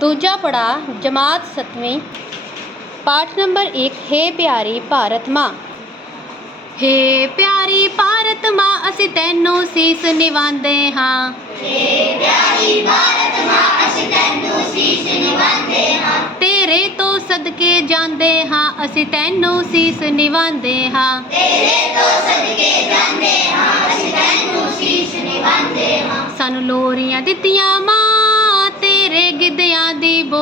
ਦੂਜਾ ਪੜਾ ਜਮਾਤ ਸੱਤਵੀਂ ਪਾਠ ਨੰਬਰ 1 ਹੈ ਪਿਆਰੀ ਭਾਰਤ ਮਾਂ। ਹੇ ਪਿਆਰੀ ਭਾਰਤ ਮਾਂ ਅਸੀਂ ਤੈਨੂੰ ਸੀਸ ਨਿਵਾਉਂਦੇ ਹਾਂ। ਤੇਰੇ ਤੋਂ ਸਦਕੇ ਜਾਂਦੇ ਹਾਂ ਅਸੀਂ ਤੈਨੂੰ ਸੀਸ ਨਿਵਾਉਂਦੇ ਹਾਂ। ਸਾਨੂੰ ਲੋਰੀਆਂ ਦਿੱਤੀਆਂ ਮਾਂ ਤੇਰੇ ਗਿੱਧਿਆਂ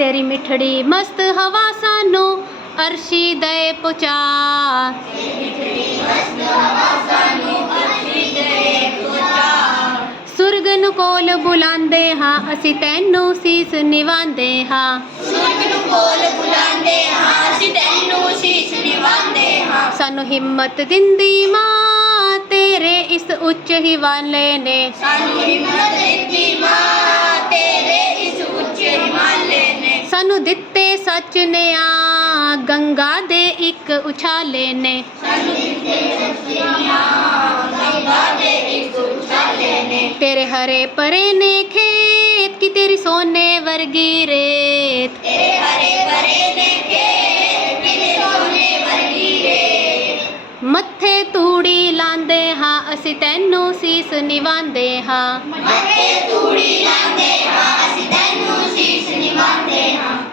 ਤੇਰੀ ਮਿਠੜੀ ਮਸਤ ਹਵਾ ਸਾਨੂੰ ਅਰਸ਼ੀ ਦੇ ਪੁਚਾ। ਸੁਰਗ ਨੂੰ ਕੋਲ ਬੁਲਾਉਂਦੇ ਹਾਂ ਅਸੀਂ ਤੈਨੂੰ ਸੀਸ ਨਿਵਾਉਂਦੇ ਹਾਂ। ਸਾਨੂੰ ਹਿੰਮਤ ਦਿੰਦੀ ਮਾਂ ਤੇਰੇ ਇਸ ਉੱਚ ਹਿਵਾਲੇ ਨੇ। ਸਾਨੂੰ ਦਿੱਤੇ ਸੱਚ ਨੇ ਆ ਗੰਗਾ ਦੇ ਇੱਕ ਉਛਾਲੇ ਨੇ ਤੇਰੇ ਹਰੇ ਪਰੇ ਨੇ ਖੇਤ ਕੀ ਤੇਰੀ ਸੋਨੇ ਵਰਗੀ ਰੇਤ ਮੱਥੇ ਤੂੜੀ ਲਾਂਦੇ ਹਾਂ ਅਸੀਂ ਤੈਨੂੰ ਸੀਸ ਨਿਵਾਉਂਦੇ ਹਾਂ